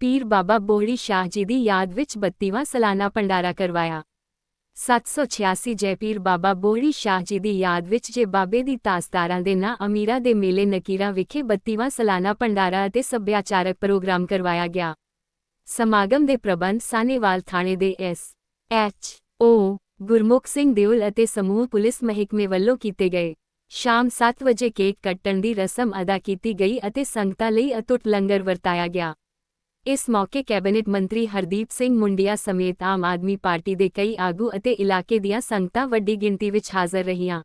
ਪੀਰ ਬਾਬਾ ਬੋਹੜੀ ਸ਼ਾਹ ਜੀ ਦੀ ਯਾਦ ਵਿੱਚ 32ਵਾਂ ਸਾਲਾਨਾ ਭੰਡਾਰਾ ਕਰਵਾਇਆ। 786 ਜੈ ਪੀਰ ਬਾਬਾ ਬੋਹੜੀ ਸ਼ਾਹ ਜੀ ਦੀ ਯਾਦ ਵਿੱਚ ਜੇ ਬਾਬੇ ਦੀ ਤਾਸਦਾਰਾਂ ਦੇ ਨਾਂ ਅਮੀਰਾਂ ਦੇ ਮੇਲੇ ਨਕੀਰਾ ਵਿਖੇ 32ਵਾਂ ਸਾਲਾਨਾ ਭੰਡਾਰਾ ਅਤੇ ਸੱਭਿਆਚਾਰਕ ਪ੍ਰੋਗਰਾਮ ਕਰਵਾਇਆ ਗਿਆ। ਸਮਾਗਮ ਦੇ ਪ੍ਰਬੰਧ ਸਾਨੇਵਾਲ ਥਾਣੇ ਦੇ S, H, O, Gurmukh Singh Deol ਅਤੇ ਸਮੂਹ ਪੁਲਿਸ ਮਹਿਕਮੇ ਵੱਲੋਂ ਕੀਤੇ ਗਏ। ਸ਼ਾਮ 7 ਵਜੇ ਕੇਕ ਕੱਟਣ ਦੀ ਰਸਮ ਅਦਾ ਕੀਤੀ ਗਈ ਅਤੇ ਸੰਗਤਾਂ ਲਈ ਅਤੁੱਟ ਲੰਗਰ ਵਰਤਾਇਆ ਗਿਆ। ਇਸ ਮੌਕੇ ਕੈਬਨਿਟ ਮੰਤਰੀ ਹਰਦੀਪ ਸਿੰਘ ਮੁੰਡਿਆ ਸਮੇਤ ਆਮ ਆਦਮੀ ਪਾਰਟੀ ਦੇ ਕਈ ਆਗੂ ਅਤੇ ਇਲਾਕੇ ਦੀਆਂ ਸੰਗਤਾਂ ਵੱਡੀ ਗਿਣਤੀ ਵਿੱਚ ਹਾਜ਼ਰ ਰਹੀਆਂ।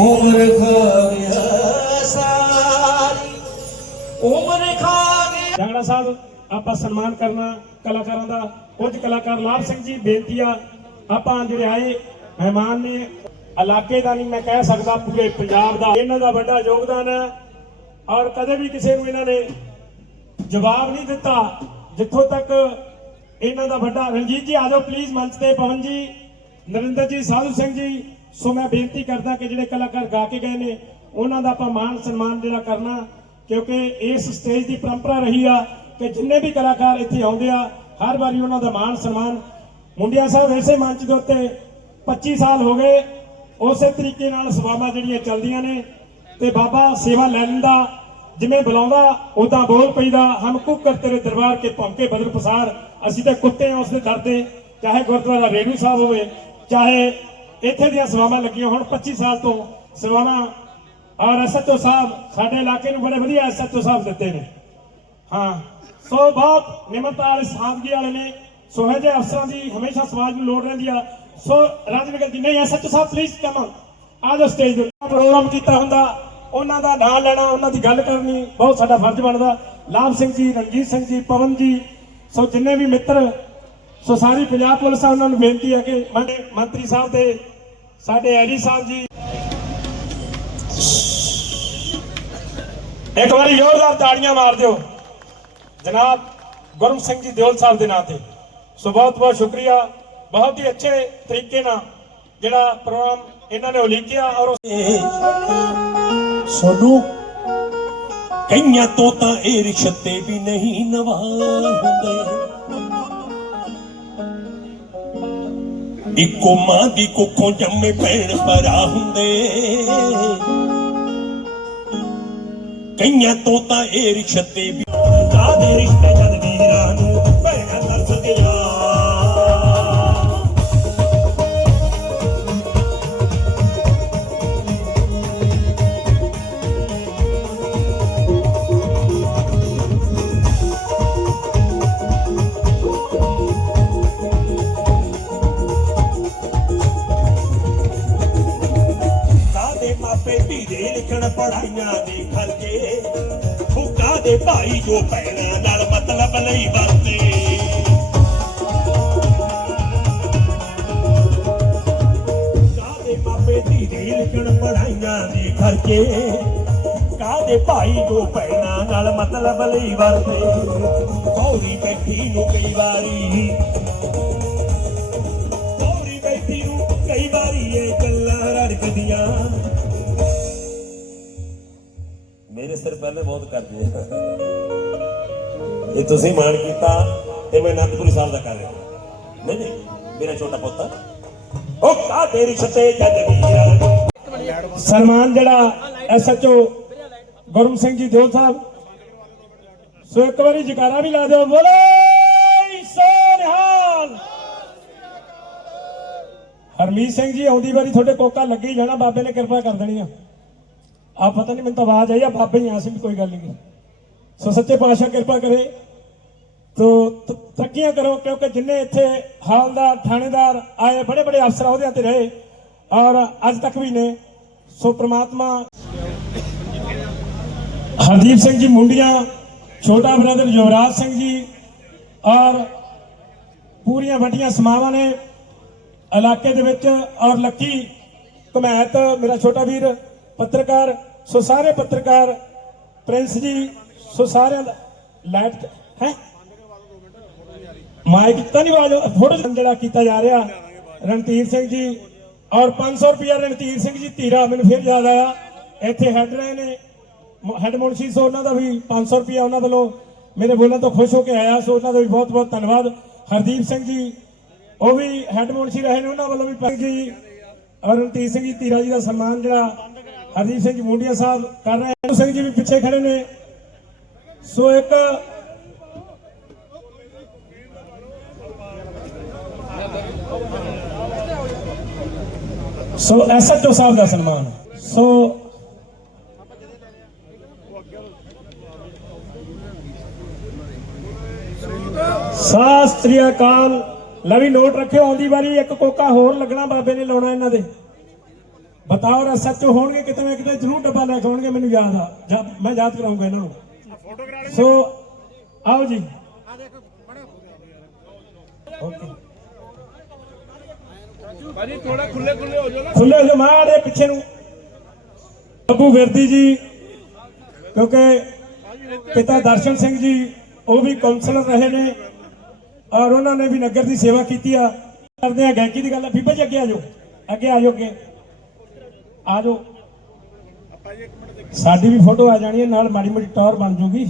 ਉਮਰ ਖਾ ਗਿਆ ਸਾਰੀ। ਉਮਰ ਖਾ ਗਿਆ। ਜਾਂਗੜਾ ਸਾਹਿਬ ਆਪਾਂ ਸਨਮਾਨ ਕਰਨਾ ਕਲਾਕਾਰਾਂ ਦਾ। ਕੁਝ ਕਲਾਕਾਰ ਲਾਭ ਸਿੰਘ ਜੀ ਬੇਨਤੀ ਆ ਆਪਾਂ ਜਿਹੜੇ ਆਏ ਮਹਿਮਾਨ ਨੇ ਇਲਾਕੇ ਦਾ ਨਹੀਂ ਮੈਂ ਕਹਿ ਸਕਦਾ ਪੂਰੇ ਪੰਜਾਬ ਦਾ। ਇਹਨਾਂ ਦਾ ਵੱਡਾ ਯੋਗਦਾਨ ਹੈ ਔਰ ਕਦੇ ਵੀ ਕਿਸੇ ਨੂੰ ਇਹਨਾਂ ਨੇ ਜਵਾਬ ਨਹੀਂ ਦਿੱਤਾ, ਜਿੱਥੋਂ ਤੱਕ ਇਹਨਾਂ ਦਾ ਵੱਡਾ ਰਣਜੀਤ ਜੀ ਆ ਜਾਓ ਪਲੀਜ਼ ਮੰਚ ਤੇ, ਪਵਨ ਜੀ, ਨਰਿੰਦਰ ਜੀ, ਸਾਧੂ ਸਿੰਘ ਜੀ। ਸੋ ਮੈਂ ਬੇਨਤੀ ਕਰਦਾ ਕਿ ਜਿਹੜੇ ਕਲਾਕਾਰ ਗਾ ਕੇ ਗਏ ਨੇ, ਉਹਨਾਂ ਦਾ ਆਪਾਂ ਮਾਣ ਸਨਮਾਨ ਜਿਹੜਾ ਕਰਨਾ, ਕਿਉਂਕਿ ਇਸ ਸਟੇਜ ਦੀ ਪਰੰਪਰਾ ਰਹੀ ਆ ਕਿ ਜਿੰਨੇ ਵੀ ਕਲਾਕਾਰ ਇੱਥੇ ਆਉਂਦੇ ਆ, ਹਰ ਵਾਰੀ ਉਹਨਾਂ ਦਾ ਮਾਣ ਸਨਮਾਨ। ਮੁੰਡਿਆ ਸਾਹਿਬ ਇਸੇ ਮੰਚ ਦੇ ਉੱਤੇ 25 ਸਾਲ ਹੋ ਗਏ, ਉਸੇ ਤਰੀਕੇ ਨਾਲ ਸੇਵਾਵਾਂ ਜਿਹੜੀਆਂ ਚੱਲਦੀਆਂ ਨੇ, ਤੇ ਬਾਬਾ ਸੇਵਾ ਲੈ ਲੈਂਦਾ ਜਿਵੇਂ ਬੁਲਾਉਂਦਾ ਉਦਾਂ ਬੋਲ ਪਈਦਾ, ਹਮ ਕੁੱਕਰ ਤੇਰੇ ਦਰਬਾਰ ਕੇ ਭੌਂਕੇ ਬਦਲ ਪਸਾਰ, ਅਸੀਂ ਤਾਂ ਕੁੱਤੇ ਆ ਉਸਦੇ ਦਰ ਤੇ, ਚਾਹੇ ਗੁਰਦੁਆਰਾ ਰੇਣੂ ਸਾਹਿਬ ਹੋਵੇ, ਚਾਹੇ ਇੱਥੇ ਦੀਆਂ ਸੇਵਾਵਾਂ ਲੱਗੀਆਂ ਹੁਣ 25 ਸਾਲ ਤੋਂ, ਸੇਵਾਵਾਂ ਔਰ ਐਸਐਚਓ ਸਾਹਿਬ ਸਾਡੇ ਇਲਾਕੇ ਨੂੰ ਬੜੇ ਵਧੀਆ ਐਸਐਚਓ ਸਾਹਿਬ ਦਿੱਤੇ ਨੇ। ਹਾਂ, ਸੋ ਬਹੁਤ ਨਿਮਰਤਾ ਵਾਲੇ, ਸਾਦਗੀ ਵਾਲੇ ਨੇ, ਸੋ ਇਹ ਜਿਹੇ ਅਫਸਰਾਂ ਦੀ ਹਮੇਸ਼ਾ ਸਮਾਜ ਨੂੰ ਲੋੜ ਰਹਿੰਦੀ ਆ। ਸੋ ਰਾਜਨਗਰ ਜੀ, ਨਹੀਂ ਐਸਐਚਓ ਸਾਹਿਬ ਪਲੀਜ਼ ਕਮ ਆ ਜਾਓ ਸਟੇਜ ਦੇ ਪ੍ਰੋਗਰਾਮ ਕੀਤਾ ਹੁੰਦਾ ਉਹਨਾਂ ਦਾ ਨਾਂ ਲੈਣਾ, ਉਹਨਾਂ ਦੀ ਗੱਲ ਕਰਨੀ, ਬਹੁਤ ਸਾਡਾ ਫਰਜ਼ ਬਣਦਾ। ਲਾਭ ਸਿੰਘ ਜੀ, ਰਣਜੀਤ ਸਿੰਘ ਜੀ, ਪਵਨ ਜੀ, ਸੋ ਜਿੰਨੇ ਵੀ ਮਿੱਤਰ, ਸੋ ਸਾਰੀ ਪੰਜਾਬ ਪੁਲਿਸ ਆ, ਉਹਨਾਂ ਨੂੰ ਬੇਨਤੀ ਹੈ ਕਿ ਮੰਤਰੀ ਸਾਹਿਬ ਤੇ ਸਾਡੇ ਐਰੀ ਸਾਹਿਬ ਜੀ। ਇੱਕ ਵਾਰੀ ਜ਼ੋਰਦਾਰ ਤਾੜੀਆਂ ਮਾਰ ਦਿਓ। ਜਨਾਬ ਗੁਰਮ ਸਿੰਘ ਜੀ ਦਿਓਲ ਸਾਹਿਬ ਦੇ ਨਾਂ ਤੇ। ਸੋ ਬਹੁਤ ਬਹੁਤ ਸ਼ੁਕਰੀਆ। ਬਹੁਤ ਹੀ ਅੱਛੇ ਤਰੀਕੇ ਨਾਲ ਜਿਹੜਾ ਪ੍ਰੋਗਰਾਮ ਇਹਨਾਂ ਨੇ ਉਲੀਕਿਆ ਔਰ ਸੋਨੂੰ ਕਈਆਂ ਤੋਂ ਤਾਂ ਇਹ ਰਿਸ਼ਤੇ ਵੀ ਨਹੀਂ ਨਵਾ ਹੁੰਦੇ। ਇੱਕੋ ਮਾਂ ਦੀ ਕੁੱਖੋਂ ਜੰਮੇ ਭੈਣ ਭਰਾ ਹੁੰਦੇ। ਕਈਆਂ ਤੋਂ ਤਾਂ ਇਹ ਰਿਸ਼ਤੇ ਮਾਪੇ ਲਿਖਣ ਪੜਾਈਆਂ ਦੇ ਖਰਚੇ। ਫੁੱਕਾ ਦੇ ਭਾਈ ਜੋ ਪੈਣਾ ਨਾਲ ਮਤਲਬ ਲਈ ਵਰਤੇ। ਕਾਦੇ ਮਾਪੇ ਧੀਰੇ ਲਿਖਣ ਪੜਾਈਆਂ ਦੇ ਖਰਚੇ? ਕਾਦੇ ਭਾਈ ਜੋ ਪੈਣਾ ਨਾਲ ਮਤਲਬ ਲਈ ਵਰਤੇ? ਕੌਰੀ ਬੈਠੀ ਨੂੰ ਕਈ ਵਾਰੀ ਮੇਰੇ ਪਹਿਲੇ ਬਹੁਤ ਕਰਦੇ ਆ। ਇਹ ਤੁਸੀਂ ਮਾਣ ਕੀਤਾ, ਤੇ ਮੈਂ ਅਨੰਦਪੁਰ ਸਾਹਿਬ ਦਾ ਕਰ ਰਿਹਾ। ਨਹੀਂ ਨਹੀਂ, ਮੇਰਾ ਛੋਟਾ ਪੁੱਤ ਉਹ ਕਾ ਤੇਰੀ ਸਤੇ ਜਦ ਵੀਰ ਸਨਮਾਨ ਜਿਹੜਾ ਐਸਐਚਓ ਗੁਰਮ ਸਿੰਘ ਜੀ ਦਿਓ ਸਾਹਿਬ, ਸੋ ਇੱਕ ਵਾਰੀ ਜਕਾਰਾ ਵੀ ਲਾ ਦਿਓ। ਬੋਲੇ ਸੋਨਹਾਲ। ਹਰਮੀਤ ਸਿੰਘ ਜੀ, ਆਉਂਦੀ ਵਾਰੀ ਤੁਹਾਡੇ ਕੋਕਾ ਲੱਗੀ ਜਾਣਾ, ਬਾਬੇ ਨੇ ਕਿਰਪਾ ਕਰ ਦੇਣੀ ਆ। ਆ ਪਤਾ ਨਹੀਂ ਮੈਨੂੰ ਤਾਂ ਆਵਾਜ਼ ਆਈ ਆ, ਬਾਬੇ ਹੀ ਆ ਅਸੀਂ ਵੀ ਕੋਈ ਗੱਲ ਨਹੀਂ ਸੋ ਸੱਚੇ ਪਾਤਸ਼ਾਹ ਕਿਰਪਾ ਕਰੇ। ਤੋ ਤ- ਤਰੱਕੀਆਂ ਕਰੋ, ਕਿਉਂਕਿ ਜਿੰਨੇ ਇੱਥੇ ਹਾਲਦਾਰ, ਥਾਣੇਦਾਰ ਆਏ ਬੜੇ ਬੜੇ ਅਫਸਰ ਉਹਦੇ ਤੇ ਰਹੇ, ਔਰ ਅੱਜ ਤੱਕ ਵੀ ਨੇ। ਸੋ ਪ੍ਰਮਾਤਮਾ ਹਰਦੀਪ ਸਿੰਘ ਜੀ ਮੁੰਡੀਆਂ, ਛੋਟਾ ਬ੍ਰਦਰ ਯੁਵਰਾਜ ਸਿੰਘ ਜੀ, ਔਰ ਪੂਰੀਆਂ ਵੱਡੀਆਂ ਸਮਾਵਾਂ ਨੇ ਇਲਾਕੇ ਦੇ ਵਿੱਚ, ਔਰ ਲੱਕੀ ਕਮੈਤ ਮੇਰਾ ਛੋਟਾ ਵੀਰ, ਪੱਤਰਕਾਰ ਸੋ ਸਾਰੇ ਪੱਤਰਕਾਰ, ਪ੍ਰਿੰਸ ਜੀ, ਸੋ ਸਾਰਿਆਂ ਦਾ ਲਾਈਟ ਹੈ? ਮਾਈਕ ਤਾਂ ਨਹੀਂ ਆਵਾਜ਼ ਫੋਟੋ ਜਿਹੜਾ ਕੀਤਾ ਜਾ ਰਿਹਾ, ਰਣਧੀਰ ਸਿੰਘ ਜੀ, ਔਰ 500 ਰੁਪਇਆ ਰਣਧੀਰ ਸਿੰਘ ਜੀ, ਧੀਰਾ ਮੈਨੂੰ ਫਿਰ ਯਾਦ ਆਇਆ, ਇੱਥੇ ਹੈਡ ਰਹੇ ਨੇ ਹੈਡ ਮੁਨਸ਼ੀ, ਸੋ ਉਹਨਾਂ ਦਾ ਵੀ 500 ਰੁਪਇਆ ਉਹਨਾਂ ਵੱਲੋਂ ਮੇਰੇ ਬੋਲਣ ਤੋਂ ਖੁਸ਼ ਹੋ ਕੇ ਆਇਆ, ਸੋ ਉਹਨਾਂ ਦਾ ਵੀ ਬਹੁਤ ਬਹੁਤ ਧੰਨਵਾਦ। ਹਰਦੀਪ ਸਿੰਘ ਜੀ, ਉਹ ਵੀ ਹੈਡ ਮੁਨਸ਼ੀ ਰਹੇ ਨੇ, ਉਹਨਾਂ ਵੱਲੋਂ ਵੀ ਪੰਜ ਜੀ, ਔਰ ਰਣਜੀਤ ਸਿੰਘ ਜੀ, ਧੀਰਾ ਜੀ ਦਾ ਸਨਮਾਨ ਜਿਹੜਾ ਹਰਦੀਪ ਸਿੰਘ ਜੀ ਮੂੰਡੀਆ ਸਾਹਿਬ ਕਰ ਰਹੇ ਹਨ। ਸਿੰਘ ਜੀ ਵੀ ਪਿੱਛੇ ਖੜੇ ਨੇ। ਸੋ ਇੱਕ ਸੋ ਐਸਐਚਓ ਸਾਹਿਬ ਦਾ ਸਨਮਾਨ। ਸੋ ਸਤਿ ਸ੍ਰੀ ਅਕਾਲ। ਲਵੀ, ਨੋਟ ਰੱਖਿਓ, ਆਉਂਦੀ ਵਾਰੀ ਇੱਕ ਕੋਕਾ ਹੋਰ ਲੱਗਣਾ ਬਾਬੇ ਨੇ ਲਾਉਣਾ ਇਹਨਾਂ ਦੇ। ਬਤਾਓ ਰ ਸੱਚ ਹੋਣਗੇ ਕਿਤੇ ਨਾ ਕਿਤੇ, ਜ਼ਰੂਰ ਡੱਬਾ ਲੈ ਕੇ ਆਉਣਗੇ, ਮੈਨੂੰ ਯਾਦ ਆ। ਜਾਂ ਮੈਂ ਯਾਦ ਕਰਾਉਂਗਾ ਇਹਨਾਂ ਨੂੰ। ਸੋ ਆਓ ਜੀ। ਭਾਜੀ ਥੋੜਾ ਖੁੱਲੇ ਖੁੱਲੇ ਹੋ ਜਾਓ ਨਾ ਖੁੱਲੇ ਹੋ ਮਾੜੇ ਪਿੱਛੇ ਨੂੰ। ਬੱਬੂ ਵਿਰਦੀ ਜੀ, ਕਿਉਂਕਿ ਪਿਤਾ ਦਰਸ਼ਨ ਸਿੰਘ ਜੀ, ਉਹ ਵੀ ਕਾਉਂਸਲਰ ਰਹੇ ਨੇ, ਔਰ ਉਹਨਾਂ ਨੇ ਵੀ ਨਗਰ ਦੀ ਸੇਵਾ ਕੀਤੀ ਆ। ਕਰਦੇ ਆ, ਗਾਇਕੀ ਦੀ ਗੱਲ ਆ। ਬੀਬਾ ਜੀ, ਅੱਗੇ ਆ ਜਾਓ। ਅੱਗੇ ਆ ਜਾਓ, ਅੱਗੇ। ਆ ਜਾਓ। ਸਾਡੀ ਵੀ ਫੋਟੋ ਆ ਜਾਣੀ ਹੈ, ਨਾਲ ਮਾੜੀ ਮੋਟੀ ਟੌਰ ਬਣ ਜੂਗੀ।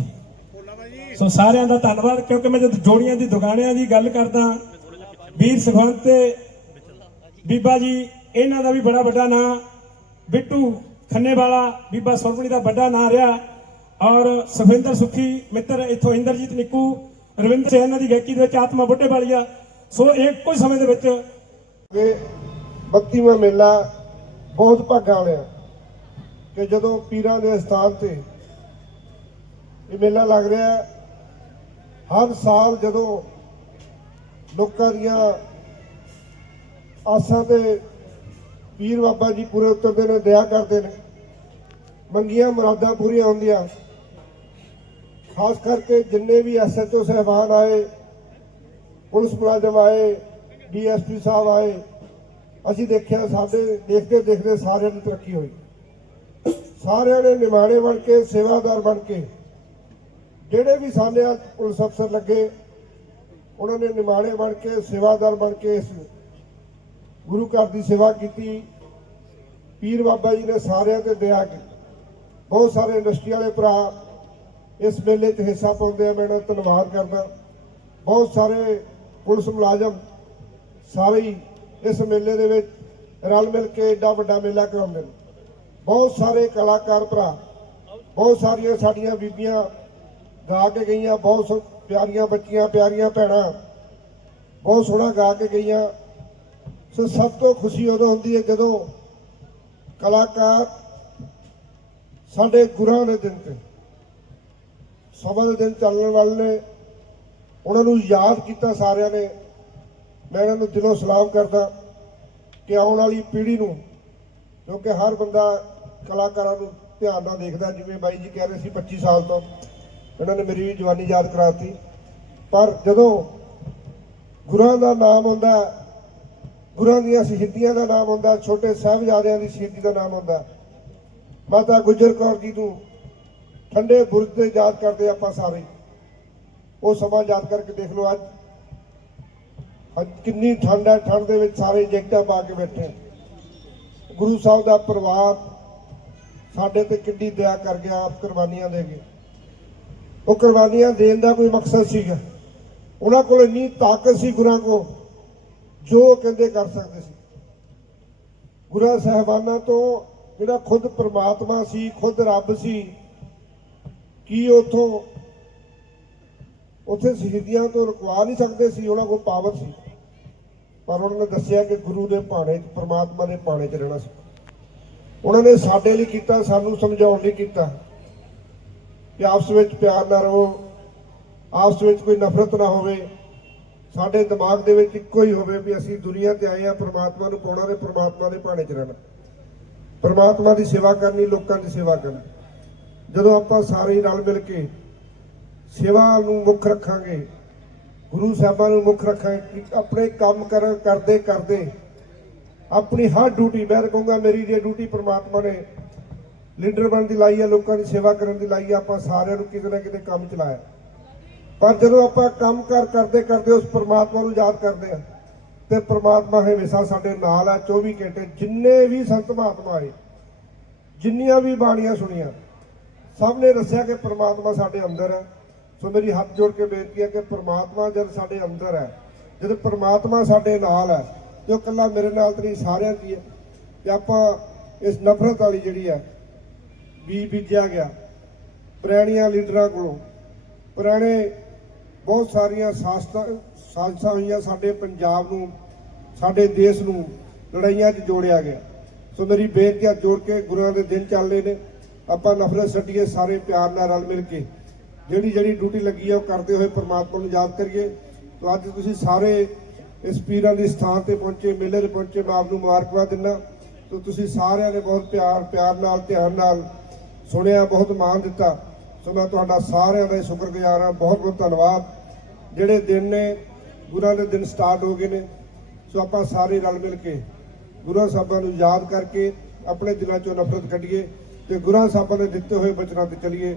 ਸੋ ਸਾਰਿਆਂ ਦਾ ਧੰਨਵਾਦ, ਕਿਉਂਕਿ ਮੈਂ ਜਦ ਜੋੜੀਆਂ ਦੀ ਦੁਕਾਨਿਆਂ ਦੀ ਗੱਲ ਕਰਦਾ, ਵੀਰ ਸੁਖਵੰਤ ਤੇ ਬੀਬਾ ਜੀ, ਇਹਨਾਂ ਦਾ ਵੀ ਬੜਾ ਵੱਡਾ ਨਾਂ, ਬਿੱਟੂ ਖੰਨੇ ਵਾਲਾ ਬੀਬਾ ਸੁਰਮਣੀ ਦਾ ਵੱਡਾ ਨਾਂ ਰਿਹਾ, ਔਰ ਸੁਖਿੰਦਰ ਸੁਖੀ, ਮਿੱਤਰ ਇਥੋਂ ਇੰਦਰਜੀਤ ਨਿੱਕੂ, ਰਵਿੰਦਰ ਸਿੰਘ ਇਹਨਾਂ ਦੀ ਗਾਇਕੀ ਦੇ ਵਿੱਚ ਆਤਮਾ ਬੁੱਢੇ ਵਾਲੀਆ ਸੋ ਇਹ ਕੋਈ ਸਮੇਂ ਦੇ ਵਿੱਚ ਕਿ 32ਵਾਂ ਮੇਲਾ ਬਹੁਤ ਭਾਗਾਂ ਵਾਲਿਆ ਕਿ ਜਦੋਂ ਪੀਰਾਂ ਦੇ ਸਥਾਨ ਤੇ ਇਹ ਮੇਲਾ ਲੱਗ ਰਿਹਾ ਹਰ ਸਾਲ ਜਦੋਂ ਲੋਕਾਂ ਦੀਆਂ ਆਸਾਂ ਤੇ ਪੀਰ ਬਾਬਾ ਜੀ ਪੂਰੇ ਉਤਰਦੇ ਨੇ, ਦਇਆ ਕਰਦੇ ਨੇ, ਮੰਗੀਆਂ ਮੁਰਾਦਾਂ ਪੂਰੀਆਂ ਹੁੰਦੀਆਂ। ਖਾਸ ਕਰਕੇ ਜਿੰਨੇ ਵੀ ਐਸਐਚਓ ਸਹਿਬਾਨ ਆਏ, ਪੁਲਿਸ ਮੁਲਾਜ਼ਮ ਆਏ ਡੀਐਸਪੀ ਸਾਹਿਬ ਆਏ ਅਸੀਂ ਦੇਖਿਆ ਸਾਡੇ ਦੇਖਦੇ ਦੇਖਦੇ ਸਾਰਿਆਂ ਦੀ ਤਰੱਕੀ ਹੋਈ। ਸਾਰਿਆਂ ਨੇ ਨਿਮਾਣੇ ਬਣ ਕੇ, ਸੇਵਾਦਾਰ ਬਣ ਕੇ, ਜਿਹੜੇ ਵੀ ਸਾਡੇ ਨਾਲ ਪੁਲਿਸ ਅਫਸਰ ਲੱਗੇ, ਉਹਨਾਂ ਨੇ ਨਿਮਾਣੇ ਬਣ ਕੇ, ਸੇਵਾਦਾਰ ਬਣ ਕੇ ਇਸ ਗੁਰੂ ਘਰ ਦੀ ਸੇਵਾ ਕੀਤੀ। ਪੀਰ ਬਾਬਾ ਜੀ ਨੇ ਸਾਰਿਆਂ ਤੇ ਦਇਆ ਕੀਤੀ। ਬਹੁਤ ਸਾਰੇ ਇੰਡਸਟਰੀ ਵਾਲੇ ਭਰਾ ਇਸ ਮੇਲੇ 'ਚ ਹਿੱਸਾ ਪਾਉਂਦੇ ਆ, ਮੈਂ ਇਹਨਾਂ ਦਾ ਧੰਨਵਾਦ ਕਰਦਾ। ਬਹੁਤ ਸਾਰੇ ਪੁਲਿਸ ਮੁਲਾਜ਼ਮ ਸਾਰੇ ਹੀ ਇਸ ਮੇਲੇ ਦੇ ਵਿੱਚ ਰਲ ਮਿਲ ਕੇ ਏਡਾ ਵੱਡਾ ਮੇਲਾ ਕਰਾਉਂਦੇ ਨੇ। ਬਹੁਤ ਸਾਰੇ ਕਲਾਕਾਰ ਭਰਾ, ਬਹੁਤ ਸਾਰੀਆਂ ਸਾਡੀਆਂ ਬੀਬੀਆਂ ਗਾ ਕੇ ਗਈਆਂ, ਬਹੁਤ ਸੋ- ਪਿਆਰੀਆਂ ਬੱਚੀਆਂ, ਪਿਆਰੀਆਂ ਭੈਣਾਂ, ਬਹੁਤ ਸੋਹਣਾ ਗਾ ਕੇ ਗਈਆਂ। ਸੋ ਸਭ ਤੋਂ ਖੁਸ਼ੀ ਉਦੋਂ ਹੁੰਦੀ ਹੈ ਜਦੋਂ ਕਲਾਕਾਰ ਸਾਡੇ ਗੁਰਾਂ ਦੇ ਦਿਨ ਤੇ, ਸਭਾ ਦੇ ਦਿਨ ਚੱਲਣ ਵਾਲੇ ਨੇ, ਉਹਨਾਂ ਨੂੰ ਯਾਦ ਕੀਤਾ ਸਾਰਿਆਂ ਨੇ ਮੈਂ ਇਹਨਾਂ ਨੂੰ ਦਿਲੋਂ ਸਲਾਮ ਕਰਦਾ ਕਿ ਆਉਣ ਵਾਲੀ ਪੀੜ੍ਹੀ ਨੂੰ, ਕਿਉਂਕਿ ਹਰ ਬੰਦਾ ਕਲਾਕਾਰਾਂ ਨੂੰ ਧਿਆਨ ਨਾਲ ਦੇਖਦਾ, ਜਿਵੇਂ ਬਾਈ ਜੀ ਕਹਿ ਰਹੇ ਸੀ 25 ਸਾਲ ਤੋਂ, ਇਹਨਾਂ ਨੇ ਮੇਰੀ ਵੀ ਜਵਾਨੀ ਯਾਦ ਕਰਾਤੀ। ਪਰ ਜਦੋਂ ਗੁਰਾਂ ਦਾ ਨਾਮ ਹੁੰਦਾ ਗੁਰਾਂ ਦੀਆਂ ਸ਼ਹੀਦੀਆਂ ਦਾ ਨਾਮ ਹੁੰਦਾ ਛੋਟੇ ਸਾਹਿਬਜ਼ਾਦਿਆਂ ਦੀ ਸ਼ਹੀਦੀ ਦਾ ਨਾਮ ਹੁੰਦਾ ਮਾਤਾ ਗੁਜਰ ਕੌਰ ਜੀ ਨੂੰ ਠੰਡੇ ਬੁਰਜ ਤੇ ਯਾਦ ਕਰਦੇ ਆਪਾਂ ਸਾਰੇ। ਉਹ ਸਮਾਂ ਯਾਦ ਕਰਕੇ ਦੇਖ ਲਓ, ਅੱਜ ਕਿੰਨੀ ਠੰਡ ਹੈ, ਠੰਡ ਦੇ ਵਿੱਚ ਸਾਰੇ ਜੈਕਟਾਂ ਪਾ ਕੇ ਬੈਠੇ ਗੁਰੂ ਸਾਹਿਬ ਦਾ ਪਰਿਵਾਰ ਸਾਡੇ ਤੇ ਕਿੰਨੀ ਦਇਆ ਕਰ ਗਿਆ, ਆਪ ਕੁਰਬਾਨੀਆਂ ਦੇ ਗਏ। ਉਹ ਕੁਰਬਾਨੀਆਂ ਦੇਣ ਦਾ ਕੋਈ ਮਕਸਦ ਸੀਗਾ। ਉਹਨਾਂ ਕੋਲ ਇੰਨੀ ਤਾਕਤ ਸੀ ਗੁਰਾਂ ਕੋ ਜੋ ਕਹਿੰਦੇ ਕਰ ਸਕਦੇ ਸੀ। ਗੁਰਾਂ ਸਾਹਿਬਾਨਾਂ ਤੋਂ ਜਿਹੜਾ ਖੁਦ ਪ੍ਰਮਾਤਮਾ ਸੀ, ਖੁਦ ਰੱਬ ਸੀ, ਕੀ ਉਥੋਂ, ਉੱਥੇ ਸ਼ਹੀਦੀਆਂ ਤੋਂ ਰੁਕਵਾ ਨਹੀਂ ਸਕਦੇ ਸੀ, ਉਹਨਾਂ ਕੋਲ ਪਾਵਰ ਸੀ। ਪਰ ਉਹਨਾਂ ਨੇ ਦੱਸਿਆ ਕਿ ਗੁਰੂ ਦੇ ਭਾਣੇ 'ਚ ਪ੍ਰਮਾਤਮਾ ਦੇ ਭਾਣੇ 'ਚ ਰਹਿਣਾ ਸੀ। ਉਹਨਾਂ ਨੇ ਸਾਡੇ ਲਈ ਕੀਤਾ, ਸਾਨੂੰ ਸਮਝਾਉਣ ਲਈ ਕੀਤਾ। ਕਿ ਆਪਸ ਵਿੱਚ ਪਿਆਰ ਨਾ ਰਹੋ, ਆਪਸ ਵਿੱਚ ਕੋਈ ਨਫ਼ਰਤ ਨਾ ਹੋਵੇ। ਸਾਡੇ ਦਿਮਾਗ ਦੇ ਵਿੱਚ ਇੱਕੋ ਹੀ ਹੋਵੇ ਵੀ ਅਸੀਂ ਦੁਨੀਆ ਤੇ ਆਏ ਆ ਪ੍ਰਮਾਤਮਾ ਨੂੰ ਪਾਉਣਾ ਤੇ ਪ੍ਰਮਾਤਮਾ ਦੇ ਭਾਣੇ 'ਚ ਰਹਿਣਾ। ਪ੍ਰਮਾਤਮਾ ਦੀ ਸੇਵਾ ਕਰਨੀ, ਲੋਕਾਂ ਦੀ ਸੇਵਾ ਕਰਨੀ। ਜਦੋਂ ਆਪਾਂ ਸਾਰੇ ਹੀ ਰਲ ਮਿਲ ਕੇ ਸੇਵਾ ਨੂੰ ਮੁੱਖ ਰੱਖਾਂਗੇ ਗੁਰੂ ਸਾਹਿਬਾਂ ਨੂੰ ਮੁੱਖ ਰੱਖਾਂਗੇ ਕਿ ਆਪਣੇ ਕੰਮ ਕਰ, ਕਰਦੇ ਕਰਦੇ। ਆਪਣੀ ਹਰ ਡਿਊਟੀ ਮੈਂ ਤਾਂ ਕਹੂੰਗਾ ਮੇਰੀ ਜੇ ਡਿਊਟੀ ਪ੍ਰਮਾਤਮਾ ਨੇ ਲੀਡਰ ਬਣਨ ਦੀ ਲਾਈ ਹੈ ਲੋਕਾਂ ਦੀ ਸੇਵਾ ਕਰਨ ਦੀ ਲਾਈ ਹੈ ਆਪਾਂ ਸਾਰਿਆਂ ਨੂੰ ਕਿਤੇ ਨਾ ਕਿਤੇ ਕੰਮ ਚਲਾਇਆ। ਪਰ ਜਦੋਂ ਆਪਾਂ ਕੰਮ ਕਰ, ਕਰਦੇ ਕਰਦੇ ਉਸ ਪ੍ਰਮਾਤਮਾ ਨੂੰ ਯਾਦ ਕਰਦੇ ਆ, ਤੇ ਪ੍ਰਮਾਤਮਾ ਹਮੇਸ਼ਾ ਸਾਡੇ ਨਾਲ ਹੈ 24 ਘੰਟੇ, ਜਿੰਨੇ ਵੀ ਸੰਤ ਮਹਾਤਮਾ ਆਏ, ਜਿੰਨੀਆਂ ਵੀ ਬਾਣੀਆਂ ਸੁਣੀਆਂ, ਸਭ ਨੇ ਦੱਸਿਆ ਕਿ ਪ੍ਰਮਾਤਮਾ ਸਾਡੇ ਅੰਦਰ ਹੈ ਸੋ ਮੇਰੀ ਹੱਥ ਜੋੜ ਕੇ ਬੇਨਤੀ ਹੈ ਕਿ ਪ੍ਰਮਾਤਮਾ ਜਦ ਸਾਡੇ ਅੰਦਰ ਹੈ, ਜਦ ਪ੍ਰਮਾਤਮਾ ਸਾਡੇ ਨਾਲ ਹੈ, ਤੇ ਉਹ ਇਕੱਲਾ ਮੇਰੇ ਨਾਲ ਤੇ ਨਹੀਂ, ਸਾਰਿਆਂ ਦੀ ਹੈ। ਤੇ ਆਪਾਂ ਇਸ ਨਫ਼ਰਤ ਵਾਲੀ ਜਿਹੜੀ ਹੈ ਵੀ ਬੀਜਿਆ ਗਿਆ ਪੁਰਾਣੀਆਂ ਲੀਡਰਾਂ ਕੋਲੋਂ। ਪੁਰਾਣੇ ਬਹੁਤ ਸਾਰੀਆਂ ਸਾਸਤਾਂ ਸਾਜ਼ਿਸ਼ਾਂ ਹੋਈਆਂ ਸਾਡੇ ਪੰਜਾਬ ਨੂੰ, ਸਾਡੇ ਦੇਸ਼ ਨੂੰ, ਲੜਾਈਆਂ 'ਚ ਜੋੜਿਆ ਗਿਆ। ਸੋ ਮੇਰੀ ਬੇਨਤੀ ਹੈ, ਜੋੜ ਕੇ ਗੁਰੂਆਂ ਦੇ ਦਿਨ ਚੱਲਦੇ ਨੇ। ਆਪਾਂ ਨਫ਼ਰਤ ਛੱਡੀਏ, ਸਾਰੇ ਪਿਆਰ ਨਾਲ ਰਲ ਮਿਲ ਕੇ। ਜਿਹੜੀ ਜਿਹੜੀ ਡਿਊਟੀ ਲੱਗੀ ਆ ਉਹ ਕਰਦੇ ਹੋਏ ਪਰਮਾਤਮਾ ਨੂੰ ਯਾਦ ਕਰੀਏ। ਤੋ ਅੱਜ ਤੁਸੀਂ ਸਾਰੇ ਇਸ ਪੀਰਾਂ ਦੀ ਸਥਾਨ ਤੇ ਪਹੁੰਚੇ, ਮੇਲੇ ਤੇ ਪਹੁੰਚੇ, ਮੈਂ ਆਪ ਨੂੰ ਮੁਬਾਰਕਬਾਦ ਦਿੰਦਾ। ਤੋ ਤੁਸੀਂ ਸਾਰਿਆਂ ਨੇ ਬਹੁਤ ਪਿਆਰ ਪਿਆਰ ਨਾਲ, ਧਿਆਨ ਨਾਲ ਸੁਣਿਆ, ਬਹੁਤ ਮਾਣ ਦਿੱਤਾ। ਸੋ ਮੈਂ ਤੁਹਾਡਾ ਸਾਰਿਆਂ ਦਾ ਸ਼ੁਕਰਗੁਜ਼ਾਰ ਹਾਂ, ਬਹੁਤ ਬਹੁਤ ਧੰਨਵਾਦ। ਜਿਹੜੇ ਦਿਨ ਨੇ, ਗੁਰਾਂ ਦੇ ਦਿਨ ਸਟਾਰਟ ਹੋ ਗਏ ਨੇ। ਸੋ ਆਪਾਂ ਸਾਰੇ ਰਲ ਮਿਲ ਕੇ ਗੁਰਾਂ ਸਾਹਿਬਾਂ ਨੂੰ ਯਾਦ ਕਰਕੇ ਆਪਣੇ ਦਿਲਾਂ ਚੋਂ ਨਫ਼ਰਤ ਕੱਢੀਏ ਤੇ ਗੁਰਾਂ ਸਾਹਿਬਾਂ ਨੇ ਦਿੱਤੇ ਹੋਏ ਬਚਨਾਂ ਤੇ ਚੱਲੀਏ।